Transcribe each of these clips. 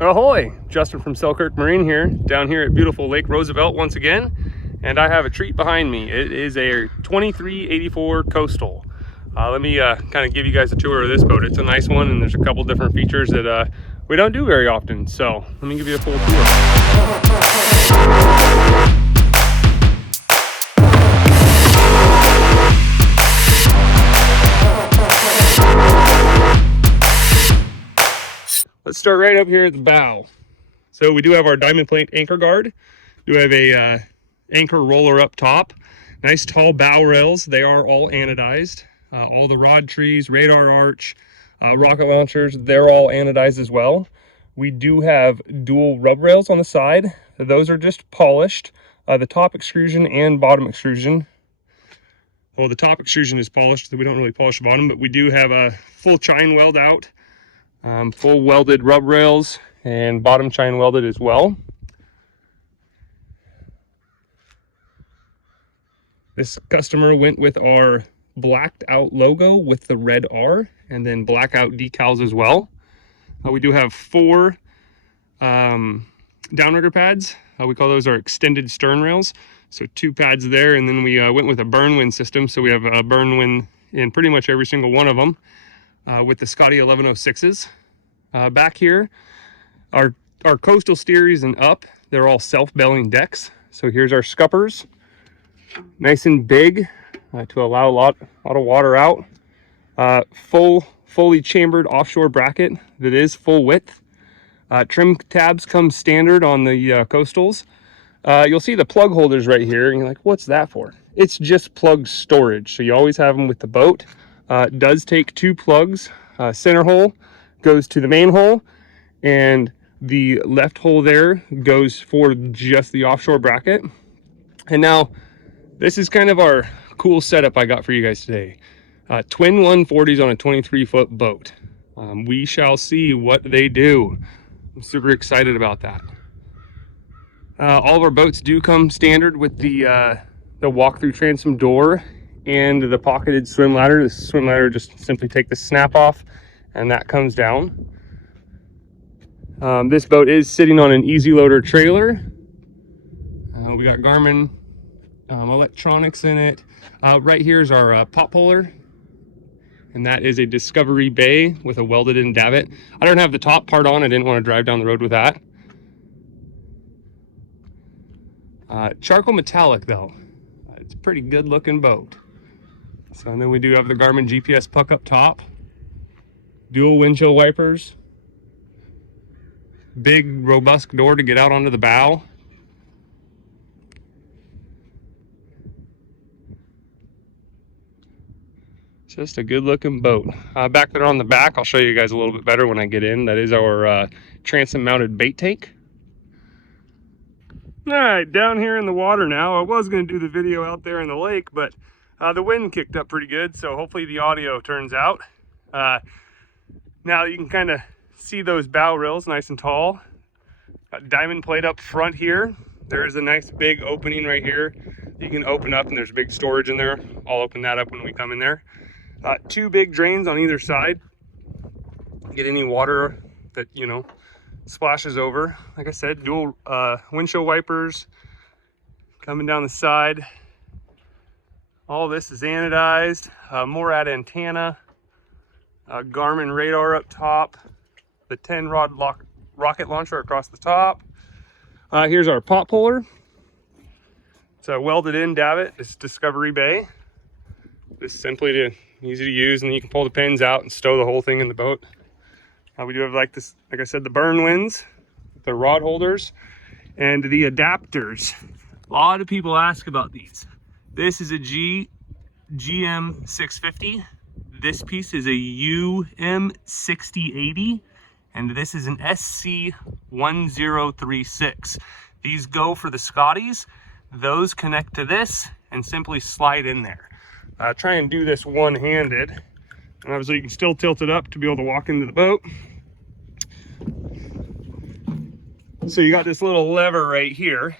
Ahoy! Justin from Sekirk Marine here, down here at beautiful Lake Roosevelt once again, and I have a treat behind me. It is a 2384 Coastal. Let me kind of give you guys a tour of this boat. It's a nice one, and there's a couple different features that we don't do very often, so let me give you a full tour. Let's start right up here at the bow. So we do have our diamond plate anchor guard. Do have a anchor roller up top. Nice tall bow rails. They are all anodized. All the rod trees, radar arch, rocket launchers, they're all anodized as well. We do have dual rub rails on the side. Those are just polished. The top extrusion and bottom extrusion. Well, the top extrusion is polished, so we don't really polish the bottom, but we do have a full chine weld out. Full welded rub rails and bottom chine welded as well. This customer went with our blacked out logo with the red R and then blackout decals as well. We do have 4 downrigger pads. We call those our extended stern rails. So 2 pads there, and then we went with a burn wind system. So we have a burn wind in pretty much every single one of them. With the Scotty 1106s. Back here, our coastal steeries and up, they're all self-bellying decks. So here's our scuppers, nice and big to allow a lot of water out. Fully chambered offshore bracket that is full width. Trim tabs come standard on the coastals. You'll see the plug holders right here, and you're like, what's that for? It's just plug storage, so you always have them with the boat. It does take 2 plugs. Center hole goes to the main hole, and the left hole there goes for just the offshore bracket. And now this is kind of our cool setup I got for you guys today. Twin 140s on a 23-foot boat. We shall see what they do. I'm super excited about that. All of our boats do come standard with the walk-through transom door and the pocketed swim ladder. The swim ladder, just simply take the snap off and that comes down. This boat is sitting on an easy loader trailer. We got Garmin electronics in it. Right here is our pot puller, and that is a Discovery Bay with a welded in davit. I don't have the top part on. I didn't want to drive down the road with that. Charcoal metallic though. It's a pretty good looking boat. So, and then we do have the Garmin GPS puck up top, dual windshield wipers, big robust door to get out onto the bow. Just a good looking boat. Back there on the back, I'll show you guys a little bit better when I get in. That is our transom mounted bait tank. All right, down here in the water now. I was going to do the video out there in the lake, but the wind kicked up pretty good, so hopefully the audio turns out. Now you can kind of see those bow rails nice and tall. Got diamond plate up front here. There is a nice big opening right here. You can open up and there's big storage in there. I'll open that up when we come in there. 2 big drains on either side. Get any water that, you know, splashes over. Like I said, dual windshield wipers coming down the side. All this is anodized. Morad antenna. Garmin radar up top, the 10-rod rocket launcher across the top. Here's our pot puller. It's a welded in davit. It's Discovery Bay. Just simply easy to use, and you can pull the pins out and stow the whole thing in the boat. We do have, like I said, the burn winds, the rod holders, and the adapters. A lot of people ask about these. This is a GM 650. This piece is a UM 6080, and this is an SC 1036. These go for the Scotties. Those connect to this and simply slide in there. Try and do this one-handed, and obviously you can still tilt it up to be able to walk into the boat. So you got this little lever right here.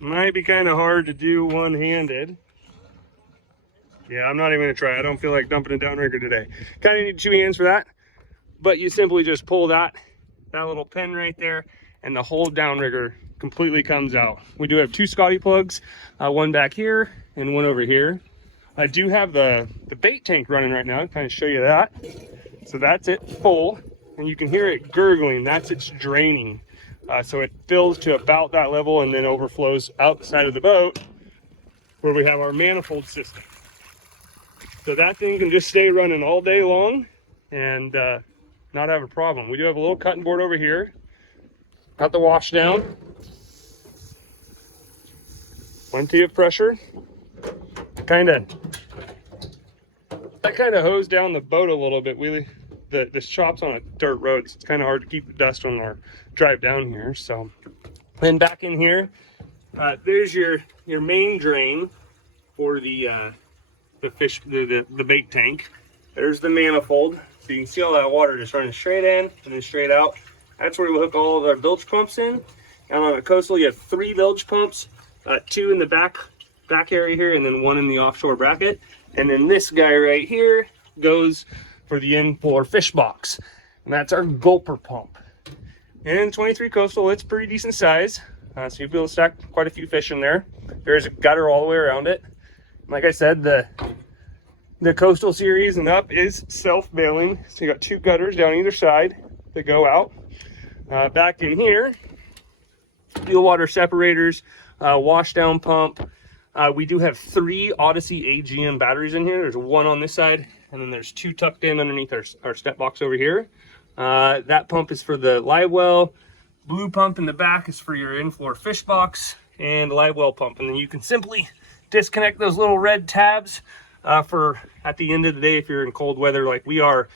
Might be kind of hard to do one-handed. Yeah, I'm not even gonna try. I don't feel like dumping a downrigger today. Kind of need 2 hands for that. but you simply just pull that little pin right there, and the whole downrigger completely comes out. We do have 2 Scotty plugs, one back here and one over here. I do have the bait tank running right now. I'll kind of show you that. So that's it full, and you can hear it gurgling. That's its draining. So it fills to about that level and then overflows outside of the boat where we have our manifold system. So that thing can just stay running all day long and not have a problem. We do have a little cutting board over here. Got the wash down. Plenty of pressure. I kind of hose down the boat a little bit. This shop's on a dirt road, so it's kind of hard to keep the dust on our drive down here. So then back in here, there's your main drain for the fish, the bait tank. There's the manifold, so you can see all that water just running straight in and then straight out. That's where we hook all of our bilge pumps in. And on a coastal, you have 3 bilge pumps, 2 in the back area here, and then 1 in the offshore bracket. And then this guy right here goes for the in-floor fish box, and that's our gulper pump. And 23 coastal, it's pretty decent size, so you'll be able to stack quite a few fish in there. There's a gutter all the way around it. Like I said, the coastal series and up is self-bailing, so you got 2 gutters down either side that go out. Back in here, fuel water separators, wash down pump. We do have 3 Odyssey AGM batteries in here. There's 1 on this side, and then there's 2 tucked in underneath our step box over here. That pump is for the live well. Blue pump in the back is for your in-floor fish box and live well pump. And then you can simply disconnect those little red tabs for at the end of the day, if you're in cold weather like we are,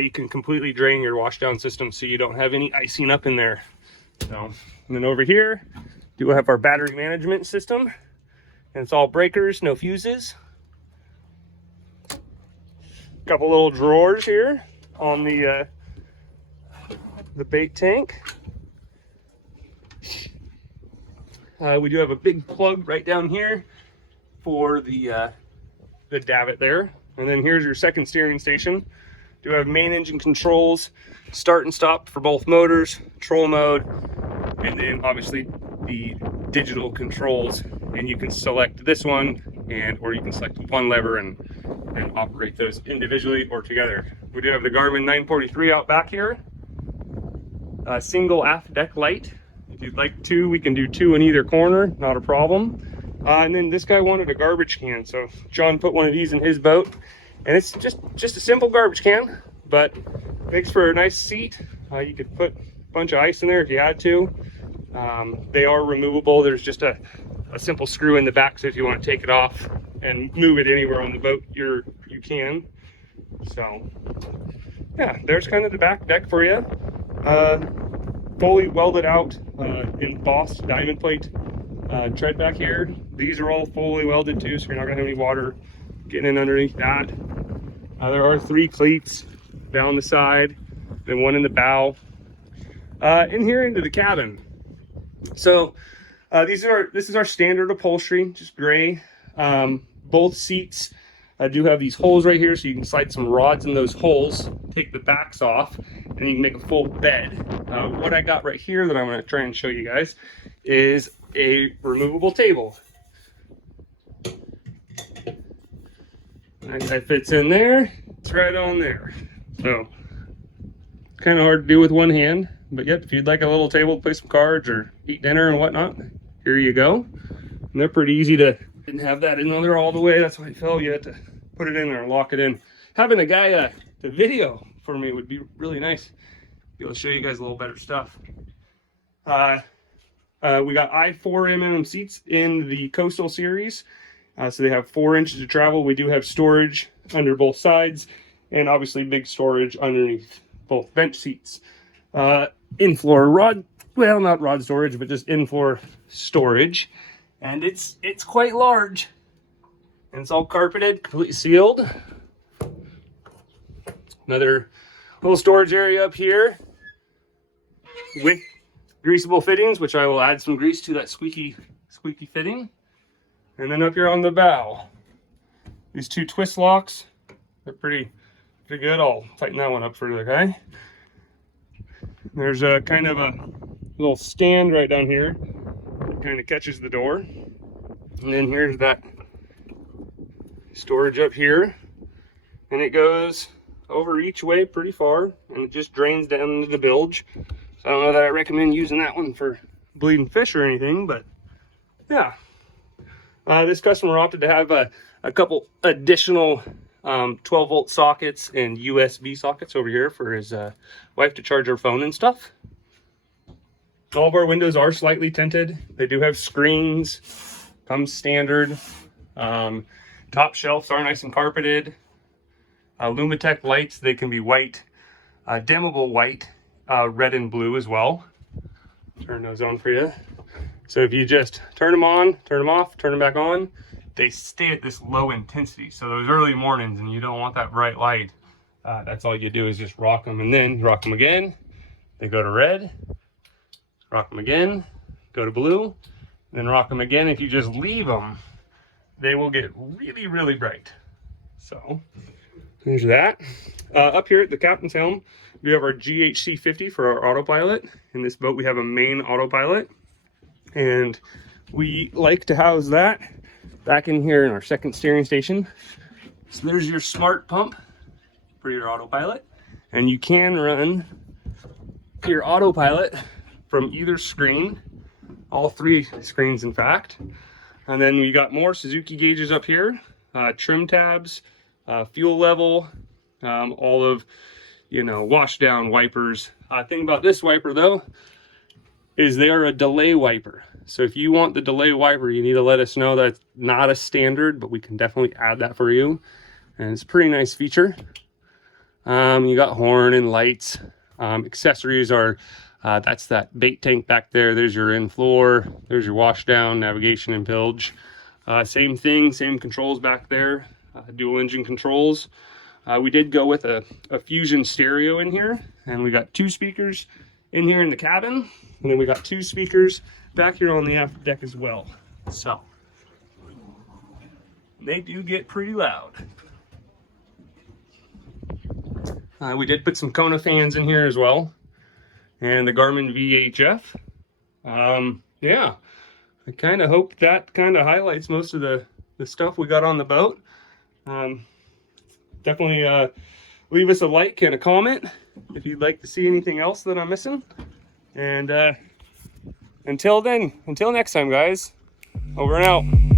you can completely drain your washdown system so you don't have any icing up in there. So, and then over here, do have our battery management system, and it's all breakers, no fuses. Couple little drawers here on the bait tank. We do have a big plug right down here for the davit there, and then here's your second steering station. Do have main engine controls, start and stop for both motors, troll mode, and then obviously the digital controls, and you can select this one or you can select one lever and operate those individually or together. We do have the Garmin 943 out back here, a single aft deck light. If you'd like 2, we can do 2 in either corner, not a problem. And then this guy wanted a garbage can, so John put one of these in his boat, and it's just a simple garbage can, but makes for a nice seat. You could put a bunch of ice in there if you had to. They are removable. There's just a simple screw in the back, so if you want to take it off and move it anywhere on the boat, you can. So yeah, there's kind of the back deck for you. Fully welded out, embossed diamond plate tread back here. These are all fully welded too, so you're not gonna have any water getting in underneath that. There are 3 cleats down the side, then 1 in the bow. In here into the cabin. So this is our standard upholstery, just gray. Both seats do have these holes right here, so you can slide some rods in those holes, take the backs off, and you can make a full bed. What I got right here that I'm going to try and show you guys is a removable table. That fits in there. It's right on there. So kind of hard to do with one hand, but yep, if you'd like a little table to play some cards or eat dinner and whatnot, here you go. And they're pretty easy to, didn't have that in there all the way, that's why it fell. You had to put it in there and lock it in. Having a guy to video for me would be really nice. Be able to show you guys a little better stuff. We got I4mm seats in the Coastal series. So they have 4 inches of travel. We do have storage under both sides, and obviously big storage underneath both bench seats. In-floor rod, well, not rod storage, but just in-floor storage. And it's quite large. And it's all carpeted, completely sealed. Another little storage area up here with greasable fittings, which I will add some grease to that squeaky fitting. And then up here on the bow, these 2 twist locks, they're pretty good. I'll tighten that one up further, okay? There's a kind of a little stand right down here that kind of catches the door. And then here's that storage up here. And it goes over each way pretty far, and it just drains down into the bilge. So I don't know that I recommend using that one for bleeding fish or anything, but yeah. This customer opted to have a couple additional 12-volt sockets and USB sockets over here for his wife to charge her phone and stuff. All of our windows are slightly tinted. They do have screens, comes standard. Top shelves are nice and carpeted. Lumitech lights, they can be white, dimmable white, red and blue as well. Turn those on for you. So if you just turn them on, turn them off, turn them back on, they stay at this low intensity. So those early mornings and you don't want that bright light, that's all you do is just rock them, and then rock them again. They go to red, rock them again, go to blue, then rock them again. If you just leave them, they will get really, really bright. So there's that. Up here at the captain's helm, we have our GHC 50 for our autopilot. In this boat, we have a main autopilot, and we like to house that back in here in our second steering station. So there's your smart pump for your autopilot, and you can run your autopilot from either screen, all three screens in fact. And then we got more Suzuki gauges up here, trim tabs, fuel level, all of, you know, wash down wipers. Thing about this wiper though is they are a delay wiper. So if you want the delay wiper, you need to let us know. That's not a standard, but we can definitely add that for you. And it's a pretty nice feature. You got horn and lights. Accessories are, that's that bait tank back there. There's your in floor. There's your wash down, navigation and bilge. Same thing, same controls back there. Dual engine controls. We did go with a Fusion stereo in here, and we got 2 speakers in here in the cabin, and then we got 2 speakers back here on the aft deck as well. So they do get pretty loud. We did put some Kona fans in here as well, and the Garmin VHF. Yeah, I kind of hope that kind of highlights most of the stuff we got on the boat. Definitely leave us a like and a comment if you'd like to see anything else that I'm missing. And until next time, guys, over and out.